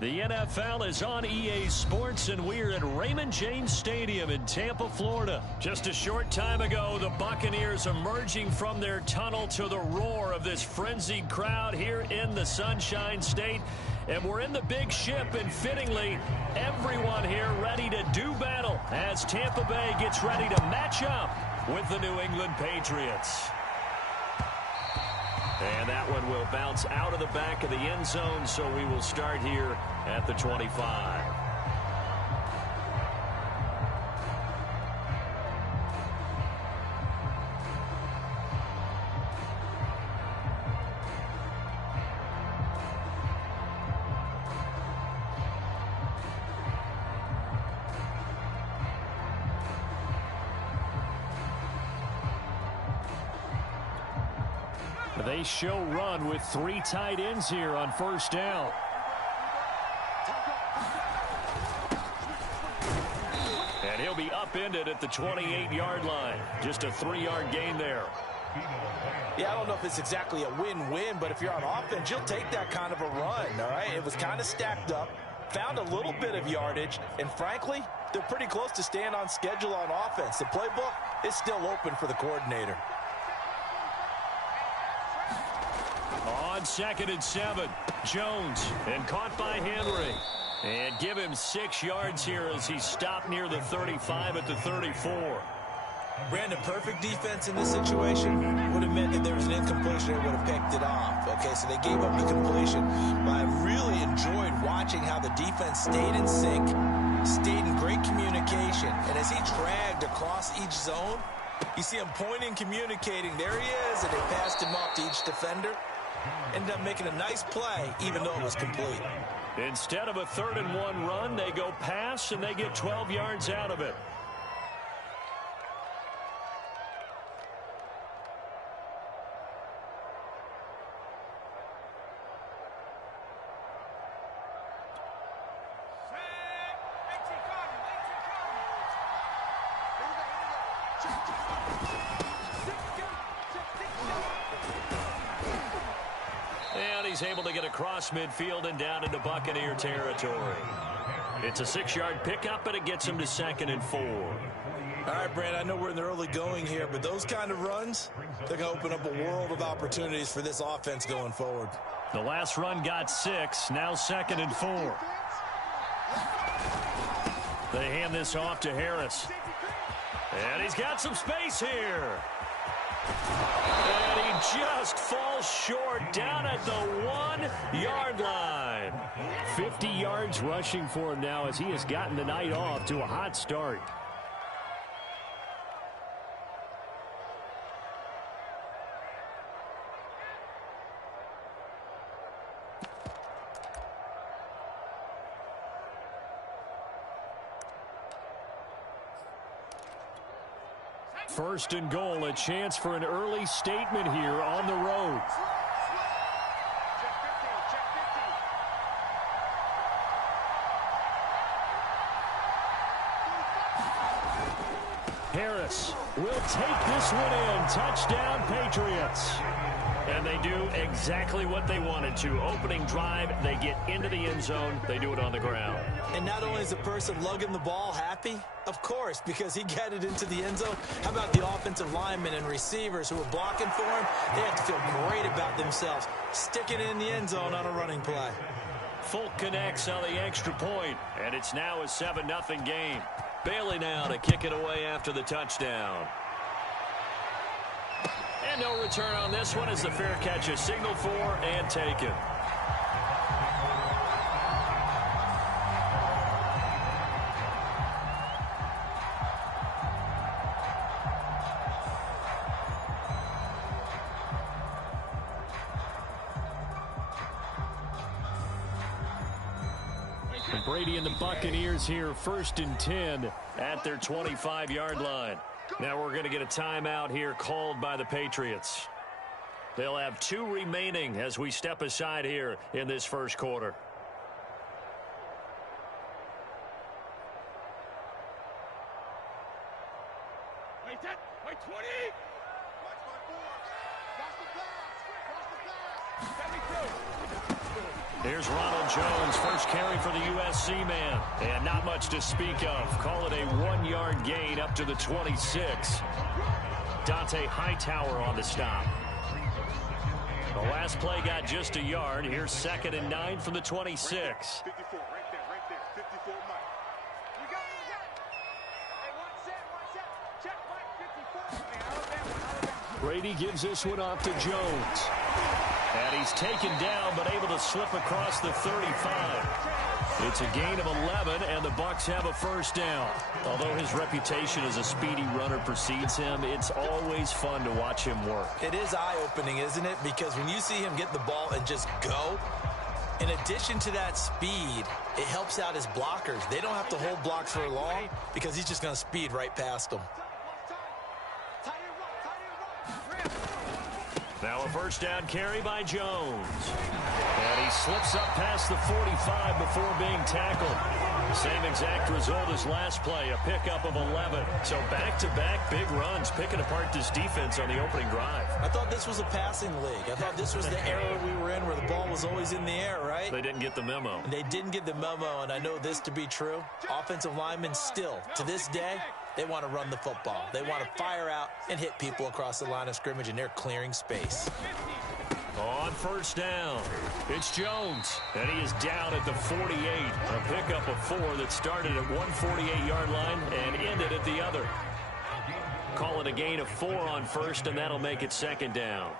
The NFL is on EA Sports, and we're at Raymond James Stadium in Tampa, Florida. Just a short time ago, the Buccaneers emerging from their tunnel to the roar of this frenzied crowd here in the Sunshine State. And we're in the big ship, and fittingly, everyone here ready to do battle as Tampa Bay gets ready to match up with the New England Patriots. And that one will bounce out of the back of the end zone, so we will start here at the 25. They show run with 3 tight ends here on first down. And he'll be upended at the 28-yard line. Just a 3-yard gain there. Yeah, I don't know if it's exactly a win-win, but if you're on offense, you'll take that kind of a run, all right? It was kind of stacked up, found a little bit of yardage, and frankly, they're pretty close to staying on schedule on offense. The playbook is still open for the coordinator. On 2nd and 7, Jones, and caught by Henry. And give him 6 yards here as he stopped near the 35 at the 34. Brandon, perfect defense in this situation would have meant that there was an incompletion, they would have picked it off. Okay, so they gave up the completion. But I really enjoyed watching how the defense stayed in sync, stayed in great communication. And as he dragged across each zone, you see him pointing, communicating. There he is, and they passed him off to each defender. Ended up making a nice play, even though it was complete. Instead of a 3rd and 1 run, they go pass, and they get 12 yards out of it. He's able to get across midfield and down into Buccaneer territory. It's a 6-yard pickup, and it gets him to 2nd and 4. All right, Brand, I know we're in the early going here, but those kind of runs, they're going to open up a world of opportunities for this offense going forward. The last run got 6, now 2nd and 4. They hand this off to Harris. And he's got some space here. And he just falls short down at the 1-yard line. 50 yards rushing for him now as he has gotten the night off to a hot start. First and goal, a chance for an early statement here on the road. Harris will take this one in. Touchdown, Patriots. And they do exactly what they wanted to. Opening drive, they get into the end zone. They do it on the ground. And not only is the person lugging the ball happy, of course, because he got it into the end zone. How about the offensive linemen and receivers who are blocking for him? They have to feel great about themselves, sticking it in the end zone on a running play. Folk connects on the extra point, and it's now a 7-0 game. Bailey now to kick it away after the touchdown. And no return on this one as the fair catch is signaled for and taken. And Brady and the Buccaneers here 1st and 10 at their 25-yard line. Now we're going to get a timeout here called by the Patriots. They'll have 2 remaining as we step aside here in this first quarter. Wait, 20. Watch the pass. Watch the pass. 72. Here's Ronald Jones, first carry for the USC man. And not much to speak of. Call it a 1-yard gain up to the 26. Dante Hightower on the stop. The last play got just a yard. Here's 2nd and 9 from the 26. Brady gives this one off to Jones. And he's taken down, but able to slip across the 35. It's a gain of 11, and the Bucs have a first down. Although his reputation as a speedy runner precedes him, it's always fun to watch him work. It is eye-opening, isn't it? Because when you see him get the ball and just go, in addition to that speed, it helps out his blockers. They don't have to hold blocks for long because he's just going to speed right past them. Now a first down carry by Jones. And he slips up past the 45 before being tackled. Same exact result as last play, a pickup of 11. So back-to-back big runs, picking apart this defense on the opening drive. I thought this was a passing league. I thought this was the era we were in where the ball was always in the air, right? They didn't get the memo. They didn't get the memo, and I know this to be true. Offensive linemen still, to this day, they want to run the football. They want to fire out and hit people across the line of scrimmage, and they're clearing space. On first down, it's Jones, and he is down at the 48. A pickup of 4 that started at one 48-yard line and ended at the other. Call it a gain of 4 on first, and that'll make it 2nd down.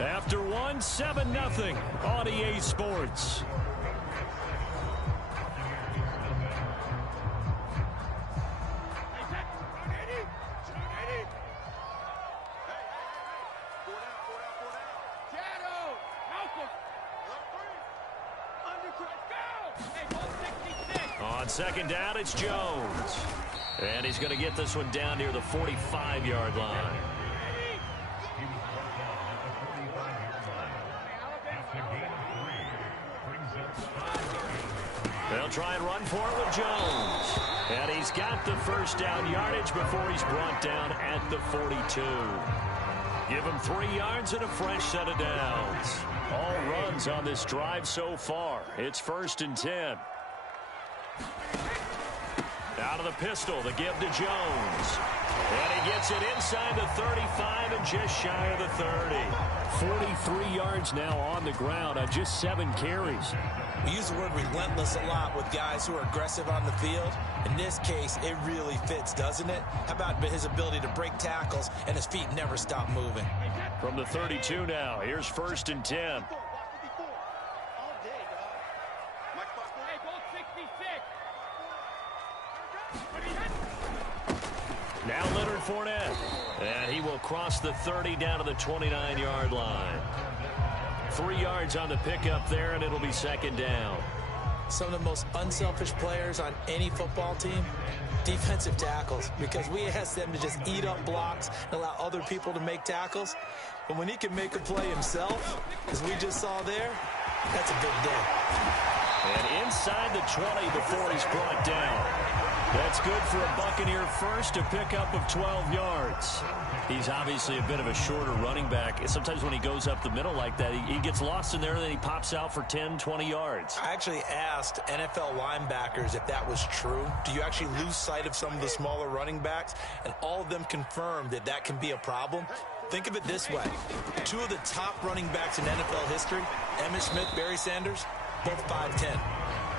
After 1, 7-0 on EA Sports. On 2nd down, it's Jones. And he's going to get this one down near the 45-yard line. They'll try and run for it with Jones. And he's got the first down yardage before he's brought down at the 42. Give him 3 yards and a fresh set of downs. All runs on this drive so far. It's 1st and 10. Out of the pistol, the give to Jones. And he gets it inside the 35 and just shy of the 30. 43 yards now on the ground on just 7 carries. We use the word relentless a lot with guys who are aggressive on the field. In this case, it really fits, doesn't it? How about his ability to break tackles and his feet never stop moving? From the 32 now, here's 1st and 10. Now Leonard Fournette, and he will cross the 30 down to the 29-yard line. 3 yards on the pickup there, and it'll be 2nd down. Some of the most unselfish players on any football team, defensive tackles, because we ask them to just eat up blocks and allow other people to make tackles. But when he can make a play himself, as we just saw there, that's a big day. And inside the 20 before he's brought down. That's good for a Buccaneer first, a pickup of 12 yards. He's obviously a bit of a shorter running back. Sometimes when he goes up the middle like that, he gets lost in there, and then he pops out for 10, 20 yards. I actually asked NFL linebackers if that was true. Do you actually lose sight of some of the smaller running backs? And all of them confirmed that that can be a problem. Think of it this way. 2 of the top running backs in NFL history, Emmitt Smith, Barry Sanders, both 5'10".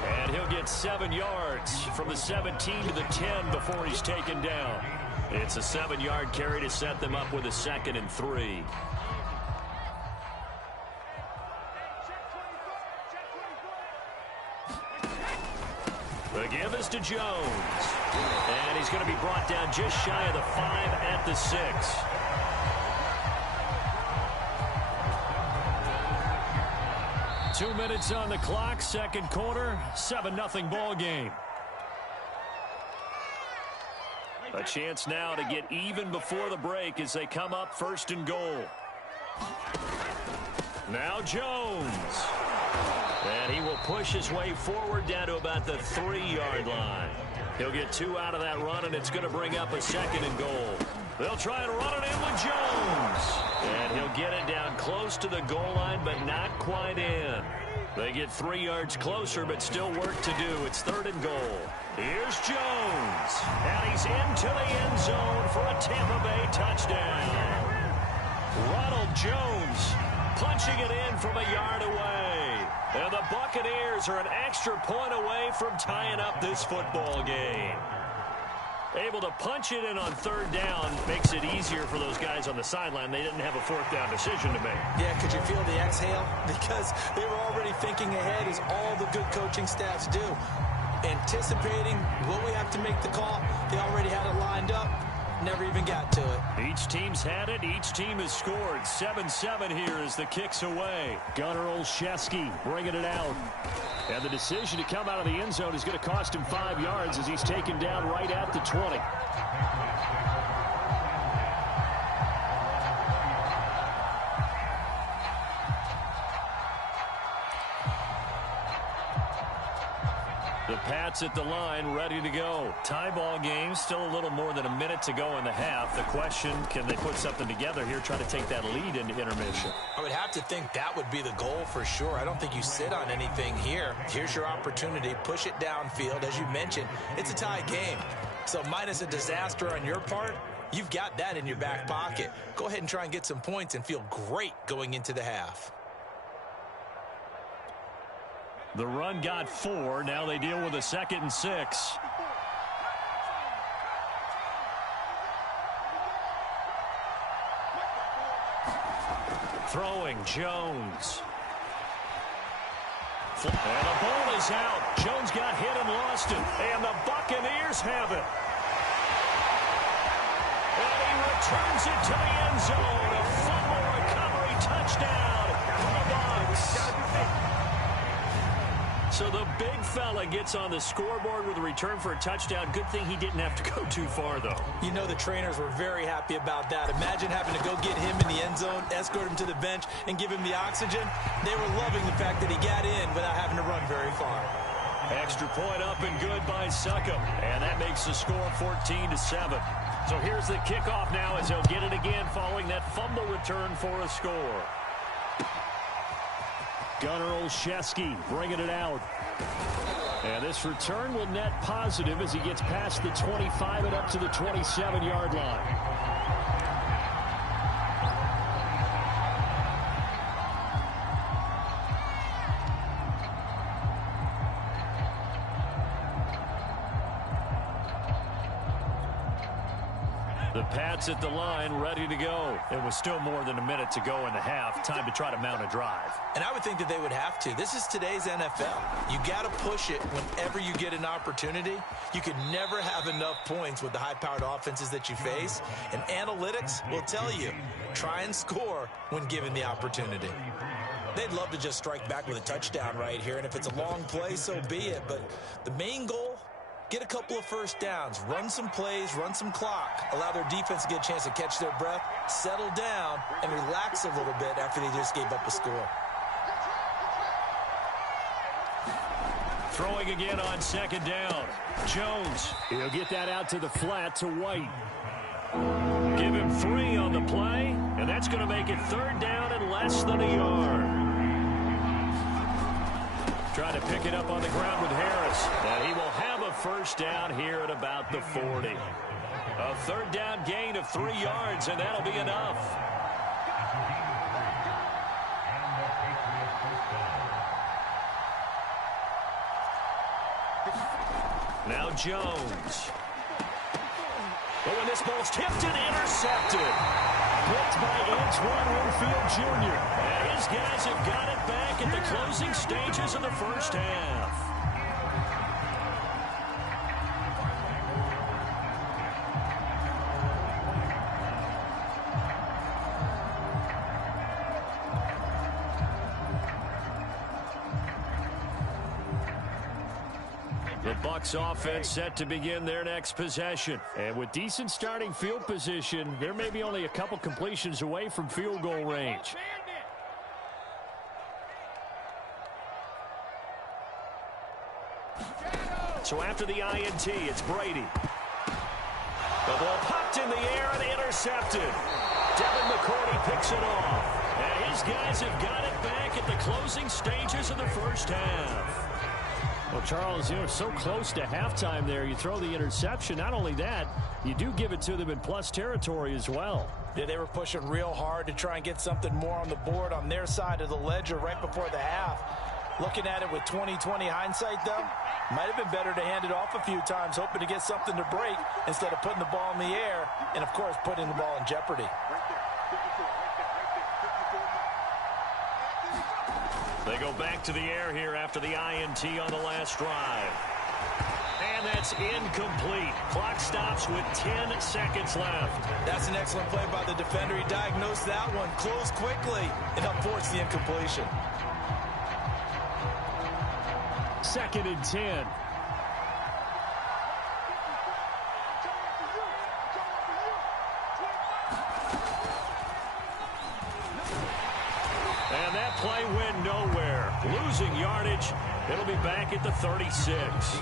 And he'll get 7 yards from the 17 to the 10 before he's taken down. It's a 7-yard carry to set them up with a 2nd and 3. The give is to Jones. And he's going to be brought down just shy of the 5 at the 6. Two minutes on the clock, 2nd quarter, 7-0 ball game. A chance now to get even before the break as they come up 1st and goal. Now Jones. And he will push his way forward down to about the 3-yard line. He'll get 2 out of that run, and it's going to bring up a 2nd and goal. They'll try and run it in with Jones. And he'll get it down close to the goal line, but not quite in. They get 3 yards closer, but still work to do. It's 3rd and goal. Here's Jones. And he's into the end zone for a Tampa Bay touchdown. Ronald Jones punching it in from a yard away. And the Buccaneers are an extra point away from tying up this football game. Able to punch it in on 3rd down makes it easier for those guys on the sideline. They didn't have a 4th down decision to make. Yeah, could you feel the exhale? Because they were already thinking ahead, as all the good coaching staffs do. Anticipating, will we have to make the call? They already had it lined up. Never even got to it. Each team's had it. Each team has scored. 7-7 here as the kick's away. Gunnar Olszewski bringing it out. And the decision to come out of the end zone is going to cost him 5 yards as he's taken down right at the 20. The Pats at the line, ready to go. Tie ball game, still a little more than a minute to go in the half. The question, can they put something together here, try to take that lead into intermission? I would have to think that would be the goal for sure. I don't think you sit on anything here. Here's your opportunity. Push it downfield. As you mentioned, it's a tie game. So minus a disaster on your part, you've got that in your back pocket. Go ahead and try and get some points and feel great going into the half. The run got 4. Now they deal with a 2nd and 6. Throwing Jones. And the ball is out. Jones got hit and lost it. And the Buccaneers have it. And he returns it to the end zone. A fumble recovery touchdown for the Bucs. So the big fella gets on the scoreboard with a return for a touchdown. Good thing he didn't have to go too far, though. You know the trainers were very happy about that. Imagine having to go get him in the end zone, escort him to the bench, and give him the oxygen. They were loving the fact that he got in without having to run very far. Extra point up and good by Succop. And that makes the score 14-7. So here's the kickoff now as they'll get it again following that fumble return for a score. Gunnar Olszewski bringing it out. And this return will net positive as he gets past the 25 and up to the 27-yard line. The Pats at the line, ready to go. It was still more than a minute to go in the half. Time to try to mount a drive. And I would think that they would have to. This is today's NFL. You got to push it whenever you get an opportunity. You can never have enough points with the high-powered offenses that you face. And analytics will tell you, try and score when given the opportunity. They'd love to just strike back with a touchdown right here. And if it's a long play, so be it. But the main goal, get a couple of first downs, run some plays, run some clock, allow their defense to get a chance to catch their breath, settle down, and relax a little bit after they just gave up a score. Throwing again on 2nd down. Jones, he'll get that out to the flat to White. Give him 3 on the play, and that's going to make it 3rd down and less than a yard. Trying to pick it up on the ground with Harris. And he will have a first down here at about the 40. A 3rd down gain of 3 yards, and that'll be enough. Now Jones. But when this ball's tipped and intercepted. Picked by Antoine Winfield Jr. And his guys have got it back at the closing stages of the first half. The Bucs offense set to begin their next possession. And with decent starting field position, there may be only a couple completions away from field goal range. So after the INT, it's Brady. The ball popped in the air and intercepted. Devin McCourty picks it off. And his guys have got it back at the closing stages of the first half. Well, Charles, you're so close to halftime there. You throw the interception. Not only that, you do give it to them in plus territory as well. Yeah, they were pushing real hard to try and get something more on the board on their side of the ledger right before the half. Looking at it with 20/20 hindsight, though, might have been better to hand it off a few times, hoping to get something to break instead of putting the ball in the air and, of course, putting the ball in jeopardy. They go back to the air here after the INT on the last drive. And that's incomplete. Clock stops with 10 seconds left. That's an excellent play by the defender. He diagnosed that one, closed quickly, and unforced the incompletion. 2nd and 10. And that play went nowhere. Losing yardage. It'll be back at the 36.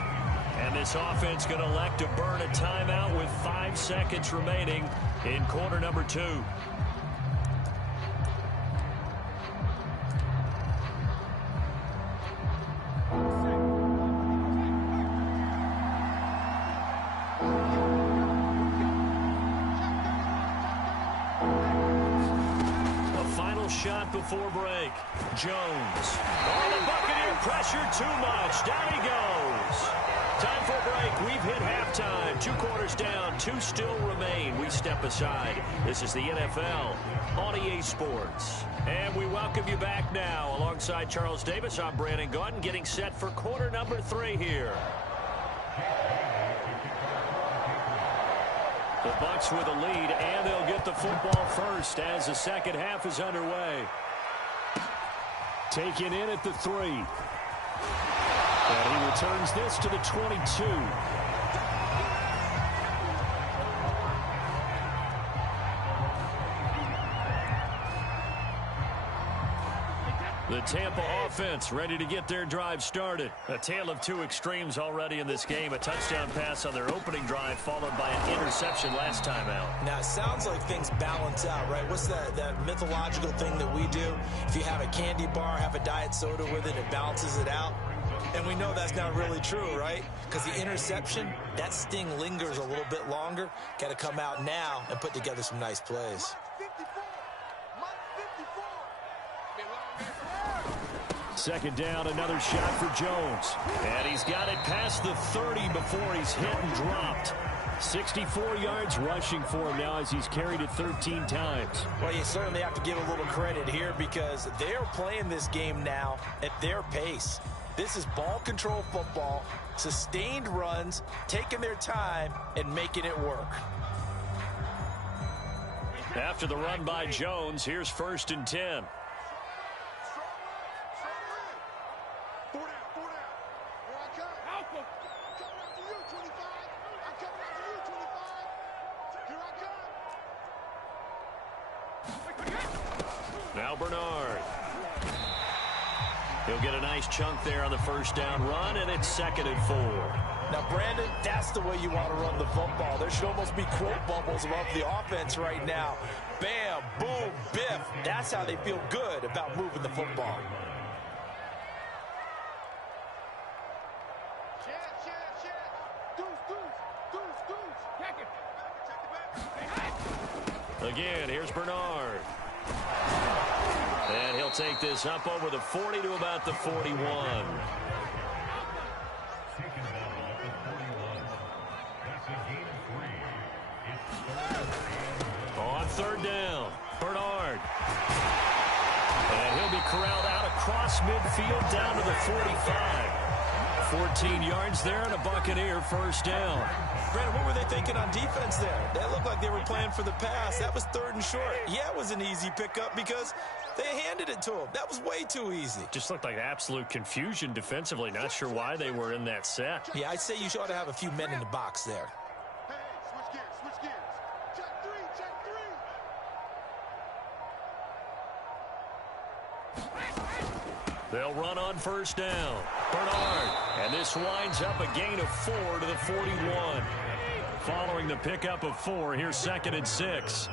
And this offense going to elect to burn a timeout with 5 seconds remaining in quarter number 2. Shot before break. Jones. Oh, the Buccaneer pressure too much. Down he goes. Time for a break. We've hit halftime. 2 quarters down. 2 still remain. We step aside. This is the NFL on EA Sports. And we welcome you back now. Alongside Charles Davis, I'm Brandon Gaudin, getting set for quarter number 3 here. The Bucs with a lead, and they'll get the football first as the second half is underway. Taken in at the 3. And he returns this to the 22. The Tampa offense ready to get their drive started. A tale of 2 extremes already in this game. A touchdown pass on their opening drive followed by an interception last time out. Now, it sounds like things balance out, right? What's that mythological thing that we do? If you have a candy bar, have a diet soda with it, it balances it out. And we know that's not really true, right? Because the interception, that sting lingers a little bit longer. Got to come out now and put together some nice plays. Second down, another shot for Jones. And he's got it past the 30 before he's hit and dropped. 64 yards rushing for him now as he's carried it 13 times. Well, you certainly have to give a little credit here because they're playing this game now at their pace. This is ball control football, sustained runs, taking their time, and making it work. After the run by Jones, here's 1st and 10. Now Bernard. He'll get a nice chunk there on the first down run, and it's 2nd and 4. Now, Brandon, that's the way you want to run the football. There should almost be quote bubbles above the offense right now. Bam, boom, biff. That's how they feel good about moving the football. Again, here's Bernard. And he'll take this up over the 40 to about the 41. On 3rd down, Bernard. And he'll be corralled out across midfield down to the 45. 14 yards there and a Buccaneer first down. Brandon, what were they thinking on defense there? That looked like they were playing for the pass. That was 3rd and short. Yeah, it was an easy pickup because they handed it to him. That was way too easy. Just looked like absolute confusion defensively. Not sure why they were in that set. Yeah, I'd say you ought to have a few men in the box there. Hey, switch gears, switch gears. Check 3, check 3. They'll run on 1st down. Bernard. And this winds up a gain of 4 to the 41. Following the pickup of 4, here's 2nd and 6.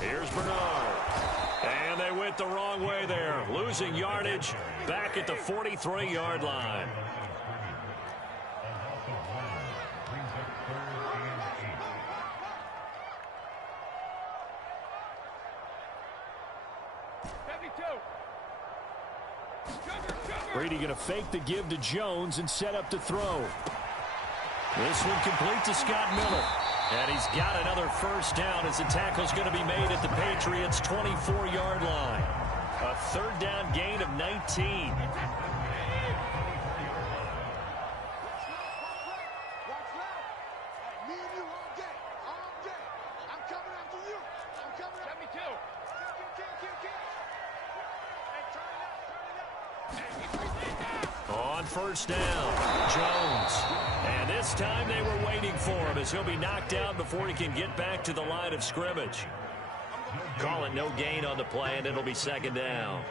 Here's Bernard. And they went the wrong way there. Losing yardage back at the 43-yard line. Brady going to fake the give to Jones and set up to throw. This one complete to Scott Miller. And he's got another first down as the tackle's going to be made at the Patriots' 24-yard line. A 3rd down gain of 19. On first down, Jones. And this time they were waiting for him as he'll be knocked down before he can get back to the line of scrimmage. Call it no gain on the play, and it'll be 2nd down.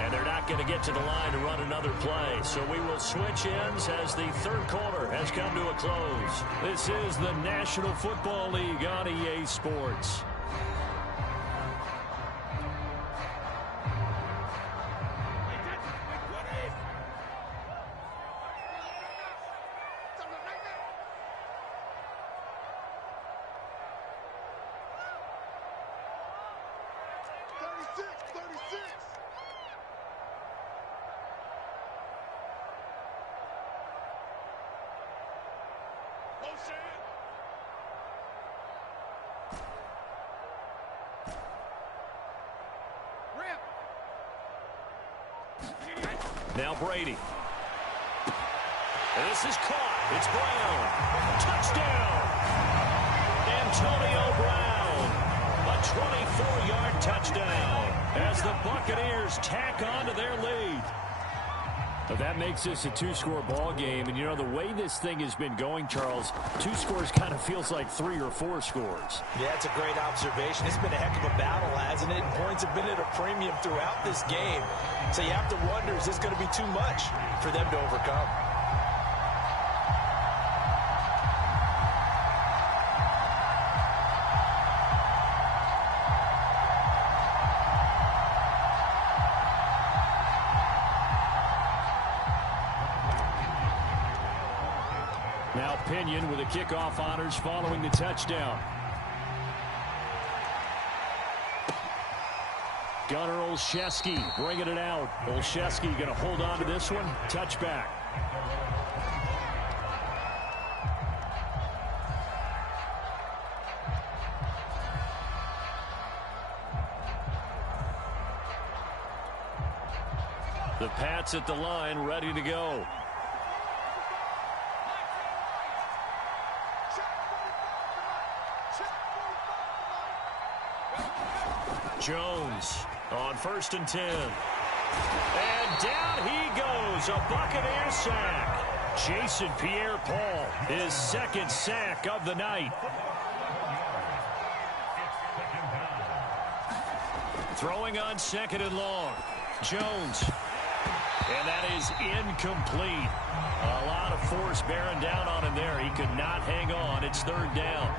And they're not going to get to the line to run another play. So we will switch ends as the 3rd quarter has come to a close. This is the National Football League on EA Sports. Now Brady. And this is caught. It's Brown. Touchdown. Antonio Brown. A 24-yard touchdown as the Buccaneers tack on to their lead. But that makes this a 2-score ball game. And, you know, the way this thing has been going, Charles, 2 scores kind of feels like 3 or 4 scores. Yeah, it's a great observation. It's been a heck of a battle, hasn't it? And points have been at a premium throughout this game. So you have to wonder, is this going to be too much for them to overcome? Now Pinion with the kickoff honors following the touchdown. Gunnar Olszewski bringing it out. Olszewski going to hold on to this one. Touchback. The Pats at the line, ready to go. Jones on 1st and 10. And down he goes. A Buccaneer sack. Jason Pierre-Paul, his 2nd sack of the night. Throwing on 2nd and long. Jones. And that is incomplete. A lot of force bearing down on him there. He could not hang on. It's 3rd down.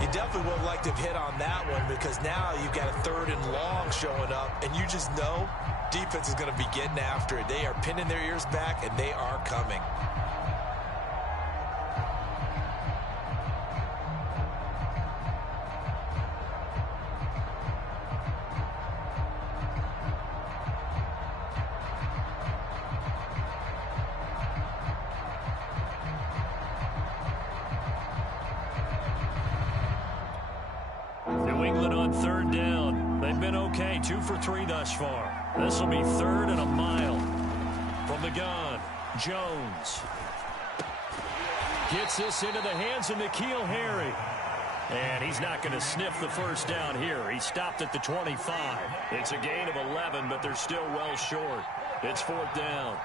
You definitely would have liked to have hit on that one because now you've got a 3rd and long showing up, and you just know defense is going to be getting after it. They are pinning their ears back, and they are coming. New England on 3rd down. They've been okay, 2 for 3 thus far. This will be 3rd and a mile. From the gun, Jones. Gets this into the hands of N'Keal Harry. And he's not going to sniff the first down here. He stopped at the 25. It's a gain of 11, but they're still well short. It's fourth down.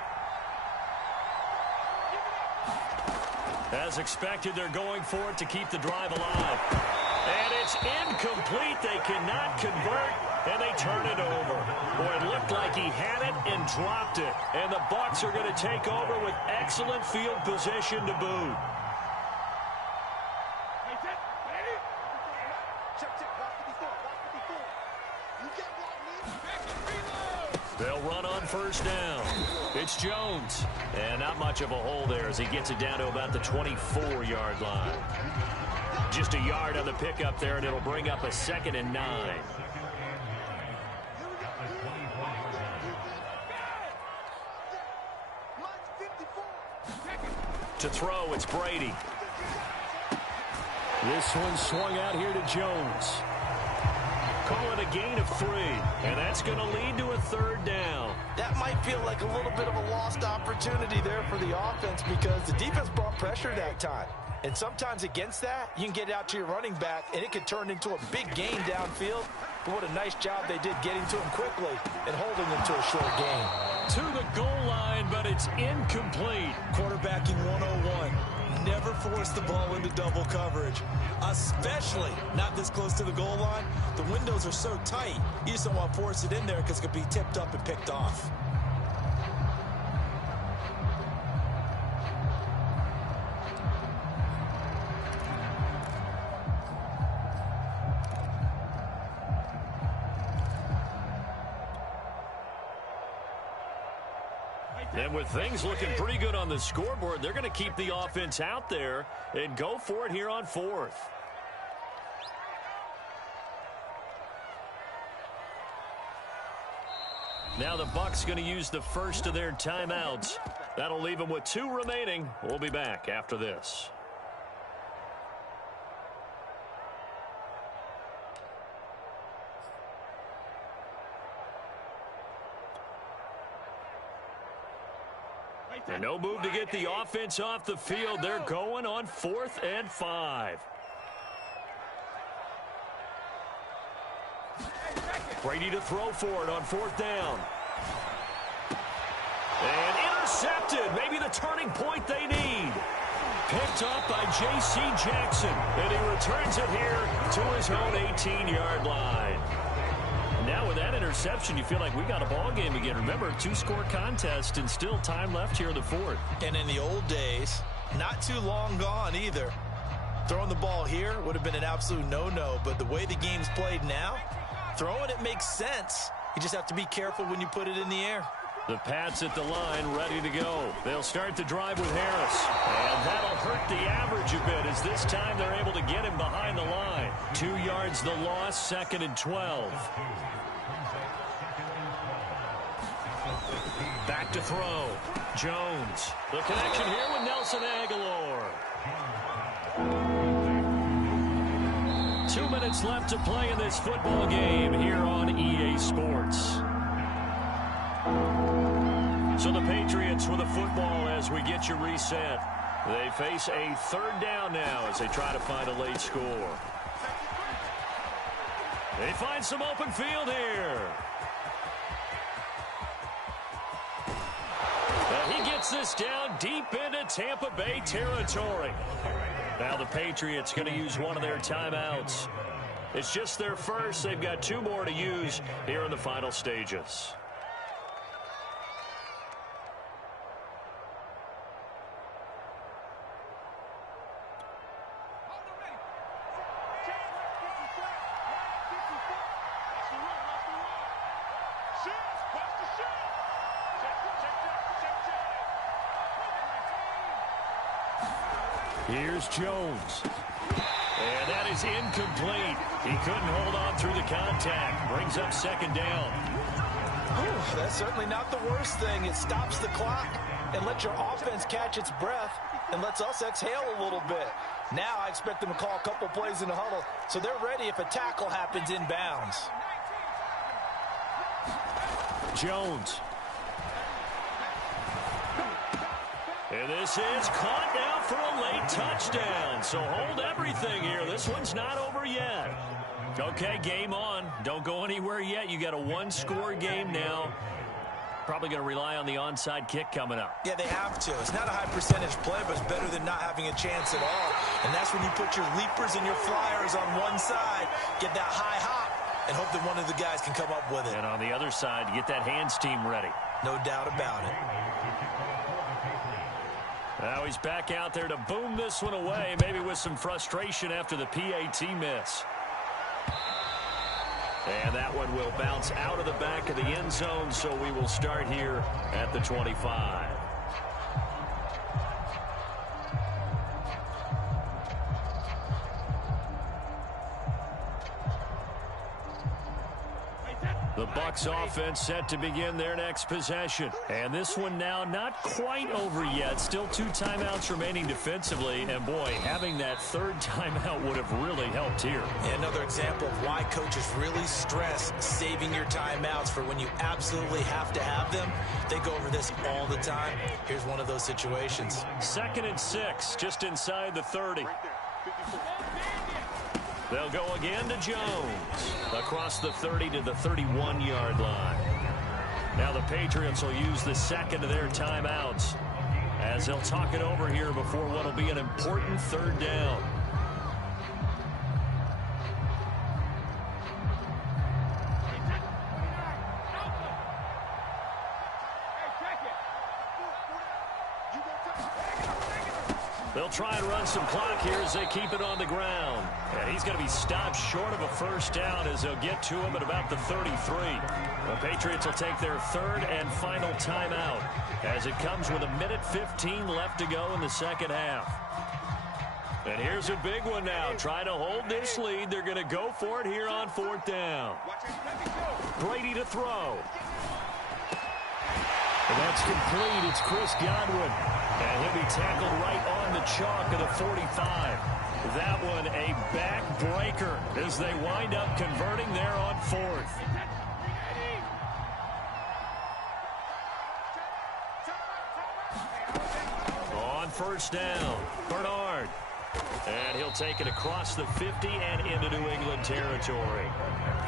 As expected, they're going for it to keep the drive alive. And it's incomplete. They cannot convert, and they turn it over. Boy, it looked like he had it and dropped it. And the Bucs are going to take over with excellent field position to boot. They'll run on first down. It's Jones. And not much of a hole there as he gets it down to about the 24-yard line. Just a yard on the pickup there, and it'll bring up a 2nd and 9. To throw, it's Brady. This one swung out here to Jones. Call it a gain of 3, and that's going to lead to a 3rd down. That might feel like a little bit of a lost opportunity there for the offense because the defense brought pressure that time. And sometimes against that, you can get out to your running back, and it could turn into a big gain downfield. But what a nice job they did getting to him quickly and holding him to a short gain. To the goal line, but it's incomplete. Quarterbacking 101. Never force the ball into double coverage, especially not this close to the goal line. The windows are so tight, you just don't want to force it in there because it could be tipped up and picked off. And with things looking pretty good on the scoreboard, they're going to keep the offense out there and go for it here on 4th. Now the Bucs going to use the first of their timeouts. That'll leave them with 2 remaining. We'll be back after this. And no move to get the offense off the field. They're going on 4th and 5. Brady to throw for it on 4th down. And intercepted. Maybe the turning point they need. Picked up by J.C. Jackson. And he returns it here to his own 18-yard line. Now with that interception, you feel like we got a ball game again. Remember, 2-score contest and still time left here in the 4th. And in the old days, not too long gone either. Throwing the ball here would have been an absolute no-no, but the way the game's played now, throwing it makes sense. You just have to be careful when you put it in the air. The Pats at the line, ready to go. They'll start the drive with Harris. And that'll hurt the average a bit as this time they're able to get him behind the line. 2 yards the loss, 2nd and 12. Back to throw. Jones. The connection here with Nelson Aguilar. 2 minutes left to play in this football game here on EA Sports. So the Patriots with a football as we get you reset. They face a 3rd down now as they try to find a late score. They find some open field here. He gets this down deep into Tampa Bay territory. Now the Patriots going to use one of their timeouts. It's just their first. They've got 2 more to use here in the final stages. Here's Jones. And that is incomplete. He couldn't hold on through the contact. Brings up 2nd down. Whew, that's certainly not the worst thing. It stops the clock and lets your offense catch its breath and lets us exhale a little bit. Now I expect them to call a couple plays in the huddle so they're ready if a tackle happens inbounds. Jones. And this is caught now for a late touchdown. So hold everything here. This one's not over yet. Okay, game on. Don't go anywhere yet. You got a one-score game now. Probably going to rely on the onside kick coming up. Yeah, they have to. It's not a high percentage play, but it's better than not having a chance at all. And that's when you put your leapers and your flyers on one side, get that high hop, and hope that one of the guys can come up with it. And on the other side, get that hands team ready. No doubt about it. Now he's back out there to boom this one away, maybe with some frustration after the PAT miss. And that one will bounce out of the back of the end zone, so we will start here at the 25. The Bucs offense set to begin their next possession. And this one now not quite over yet. Still 2 timeouts remaining defensively. And, boy, having that third timeout would have really helped here. And another example of why coaches really stress saving your timeouts for when you absolutely have to have them. They go over this all the time. Here's one of those situations. 2nd and 6, just inside the 30. They'll go again to Jones. Across the 30 to the 31-yard line. Now the Patriots will use the second of their timeouts as they'll talk it over here before what will be an important 3rd down. They'll try and run some clock here as they keep it on the ground. And he's going to be stopped short of a 1st down as they'll get to him at about the 33. The Patriots will take their 3rd and final timeout as it comes with 1:15 left to go in the 2nd half. And here's a big one now. Trying to hold this lead. They're going to go for it here on 4th down. Brady to throw. And that's complete. It's Chris Godwin. And he'll be tackled right on the chalk of the 45. That one a backbreaker as they wind up converting there on 4th. On 1st down, Bernard. And he'll take it across the 50 and into New England territory.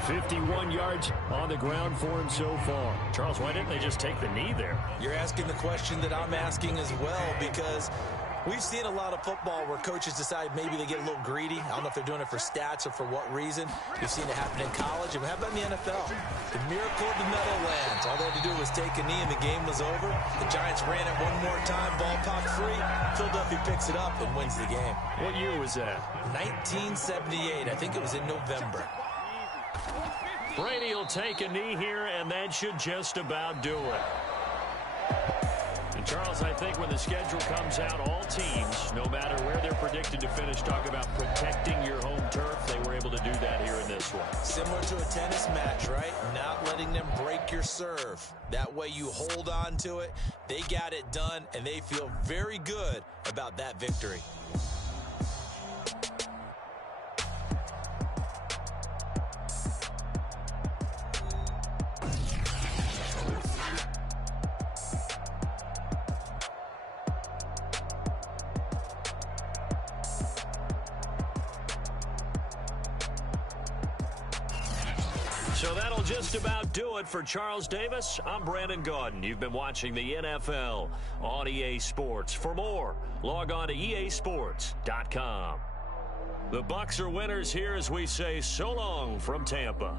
51 yards on the ground for him so far. Charles, why didn't they just take the knee there? You're asking the question that I'm asking as well, because we've seen a lot of football where coaches decide maybe they get a little greedy. I don't know if they're doing it for stats or for what reason. We've seen it happen in college. And how about in the NFL? The miracle of the Meadowlands. All they had to do was take a knee and the game was over. The Giants ran it one more time. Ball popped free. Philadelphia picks it up and wins the game. What year was that? 1978. I think it was in November. Brady will take a knee here, and that should just about do it. And Charles, I think when the schedule comes out, all teams, no matter where they're predicted to finish, talk about protecting your home turf. They were able to do that here in this one. Similar to a tennis match, right? Not letting them break your serve. That way you hold on to it. They got it done, and they feel very good about that victory. So that'll just about do it for Charles Davis. I'm Brandon Gaudin. You've been watching the NFL on EA Sports. For more, log on to easports.com. The Bucs are winners here as we say so long from Tampa.